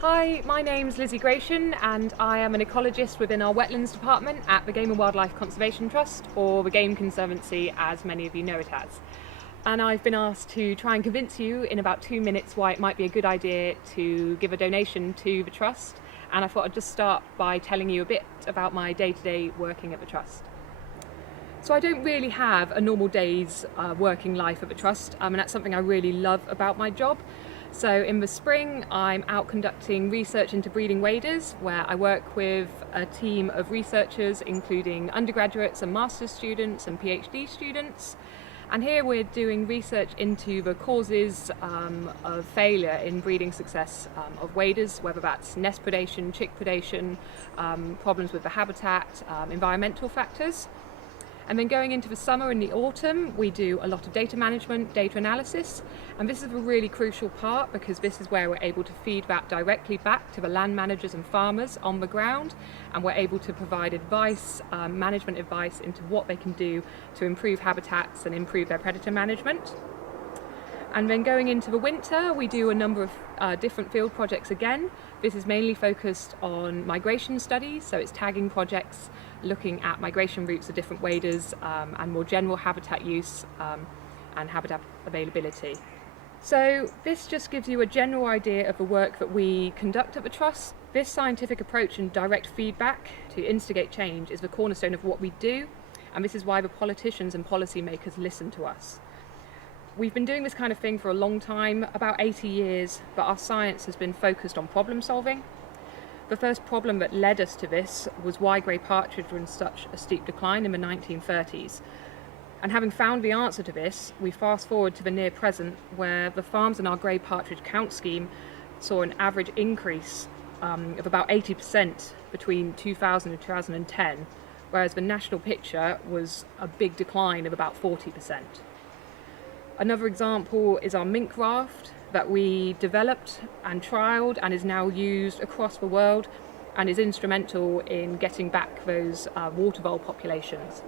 Hi, my name's Lizzie Gratian and I am an ecologist within our wetlands department at the Game and Wildlife Conservation Trust, or the Game Conservancy as many of you know it as. And I've been asked to try and convince you in about 2 minutes why it might be a good idea to give a donation to the Trust, and I thought I'd just start by telling you a bit about my day-to-day working at the Trust. So I don't really have a normal day's working life at the Trust, and that's something I really love about my job. So in the spring I'm out conducting research into breeding waders, where I work with a team of researchers including undergraduates and master's students and PhD students. And here we're doing research into the causes of failure in breeding success of waders, whether that's nest predation, chick predation, problems with the habitat, environmental factors. And then going into the summer and the autumn, we do a lot of data management, data analysis, and this is a really crucial part because this is where we're able to feed that directly back to the land managers and farmers on the ground, and we're able to provide advice, management advice into what they can do to improve habitats and improve their predator management. And then going into the winter, we do a number of different field projects again. This is mainly focused on migration studies, so it's tagging projects looking at migration routes of different waders and more general habitat use and habitat availability. So this just gives you a general idea of the work that we conduct at the Trust. This scientific approach and direct feedback to instigate change is the cornerstone of what we do, and this is why the politicians and policymakers listen to us. We've been doing this kind of thing for a long time, about 80 years, but our science has been focused on problem solving. The first problem that led us to this was why grey partridge were in such a steep decline in the 1930s. And having found the answer to this, we fast forward to the near present, where the farms in our grey partridge count scheme saw an average increase of about 80% between 2000 and 2010, whereas the national picture was a big decline of about 40%. Another example is our mink raft that we developed and trialled and is now used across the world and is instrumental in getting back those water vole populations.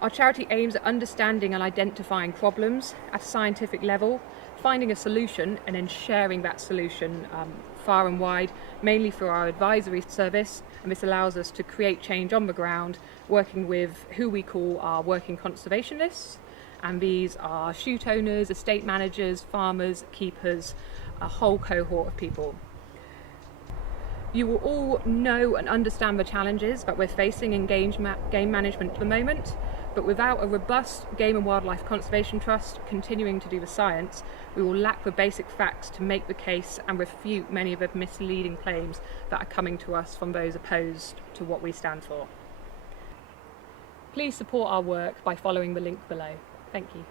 Our charity aims at understanding and identifying problems at a scientific level, finding a solution and then sharing that solution far and wide, mainly through our advisory service, and this allows us to create change on the ground, working with who we call our working conservationists. And these are shoot owners, estate managers, farmers, keepers, a whole cohort of people. You will all know and understand the challenges that we're facing in game management at the moment, but without a robust Game and Wildlife Conservation Trust continuing to do the science, we will lack the basic facts to make the case and refute many of the misleading claims that are coming to us from those opposed to what we stand for. Please support our work by following the link below. Thank you.